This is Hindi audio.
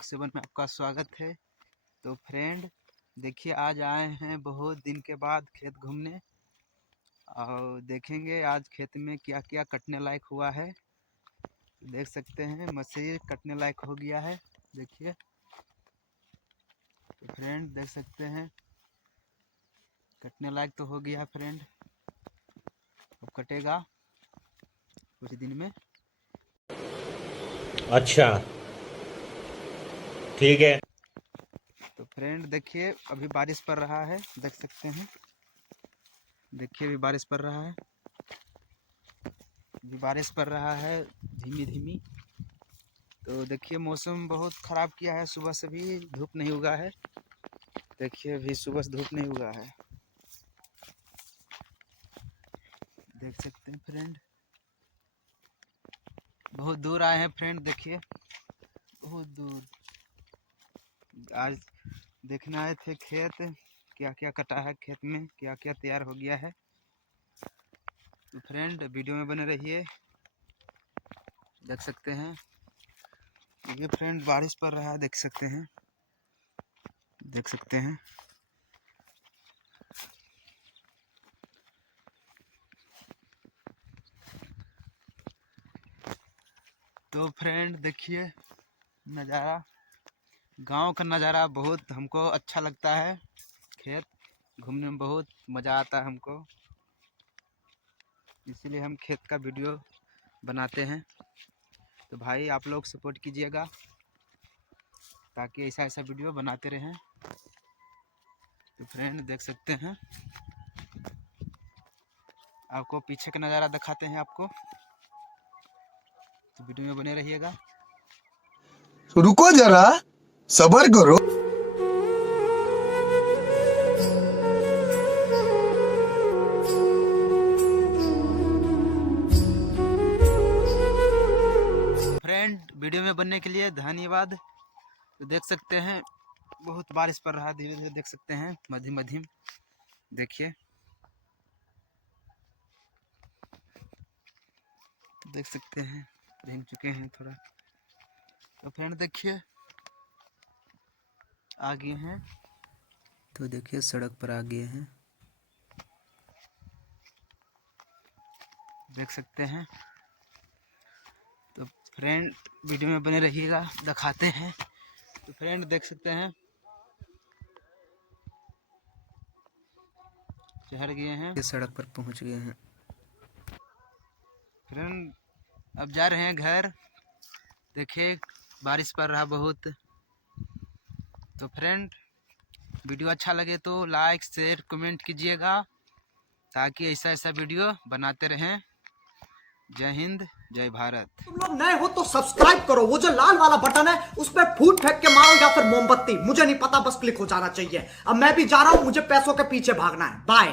ब्लॉग 7 में आपका स्वागत है। तो फ्रेंड देखिए, आज आए हैं बहुत दिन के बाद खेत घूमने और देखेंगे आज खेत में क्या क्या कटने लायक हुआ है। देख सकते हैं मशीन कटने लायक हो गया है। देखिए तो फ्रेंड देख सकते हैं कटने लायक तो हो गया फ्रेंड। अब कटेगा कुछ दिन में। अच्छा ठीक है। तो फ्रेंड देखिए अभी बारिश पड़ रहा है, देख सकते हैं। देखिए अभी बारिश पड़ रहा है, अभी बारिश पड़ रहा है धीमी धीमी। तो देखिए मौसम बहुत ख़राब किया है, सुबह से भी धूप नहीं उगा है। देखिए अभी सुबह से धूप नहीं उगा है, देख सकते हैं फ्रेंड। बहुत दूर आए हैं फ्रेंड, देखिए बहुत दूर। आज देखने आए थे खेत, क्या क्या कटा है खेत में, क्या क्या तैयार हो गया है। तो फ्रेंड वीडियो में बने रहिए, देख सकते हैं। ये फ्रेंड बारिश पड़ रहा है, देख सकते हैं, देख सकते हैं। तो फ्रेंड देखिए नज़ारा, गांव का नज़ारा बहुत हमको अच्छा लगता है। खेत घूमने में बहुत मज़ा आता है हमको, इसीलिए हम खेत का वीडियो बनाते हैं। तो भाई आप लोग सपोर्ट कीजिएगा ताकि ऐसा ऐसा वीडियो बनाते रहें। तो फ्रेंड देख सकते हैं, आपको पीछे का नज़ारा दिखाते हैं आपको। तो वीडियो में बने रहिएगा। रुको जरा सबर करो। फ्रेंड वीडियो में बनने के लिए धन्यवाद। तो देख सकते हैं बहुत बारिश पड़ रहा है, धीरे धीरे देख सकते हैं, मध्यम मध्यम। देखिए देख सकते हैं भीग चुके हैं थोड़ा। तो फ्रेंड देखिए आ गए हैं, तो देखिए सड़क पर आ गए हैं, देख सकते हैं। तो फ्रेंड वीडियो में बने रहिएगा, दिखाते हैं। तो फ्रेंड देख सकते हैं चढ़ गए हैं, ये सड़क पर पहुंच गए हैं। फ्रेंड अब जा रहे हैं घर। देखिए बारिश पड़ रहा बहुत। तो फ्रेंड वीडियो अच्छा लगे तो लाइक शेयर कमेंट कीजिएगा ताकि ऐसा ऐसा वीडियो बनाते रहें। जय हिंद, जय भारत। तुम लोग नए हो तो सब्सक्राइब करो, वो जो लाल वाला बटन है उस पर फूट फेंक के मारो या फिर मोमबत्ती, मुझे नहीं पता, बस क्लिक हो जाना चाहिए। अब मैं भी जा रहा हूं, मुझे पैसों के पीछे भागना है। बाय।